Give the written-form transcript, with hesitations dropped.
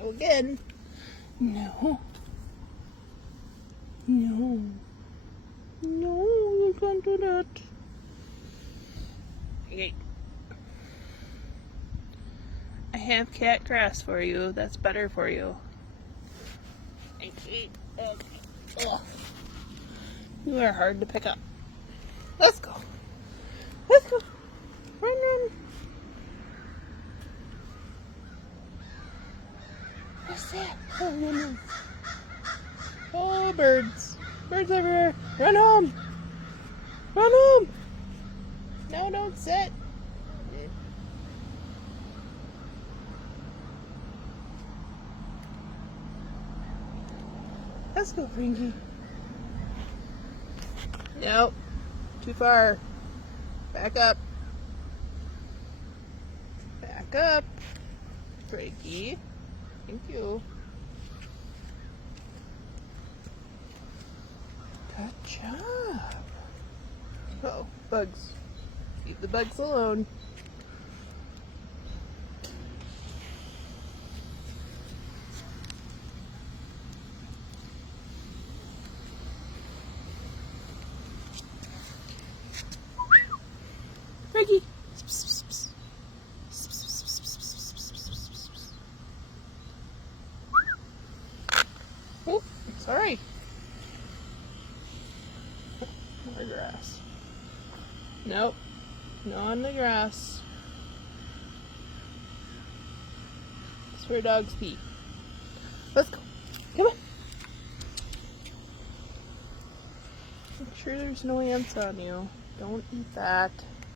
Go again. No. No. No, you can't do that. Okay. I have cat grass for you. That's better for you. Okay. Ugh. You are hard to pick up. Let's go. Let's go. Run. What's that? Oh, no. Oh, birds. Birds everywhere. Run home. Run home. No, don't sit. Let's go, Frankie. Nope. Too far. Back up. Back up. Frankie. Thank you. Good job. Oh, bugs. Leave the bugs alone. Frankie. Oh, sorry. More grass. Nope. No on the grass. That's where dogs pee. Let's go. Come on. Make sure there's no ants on you. Don't eat that.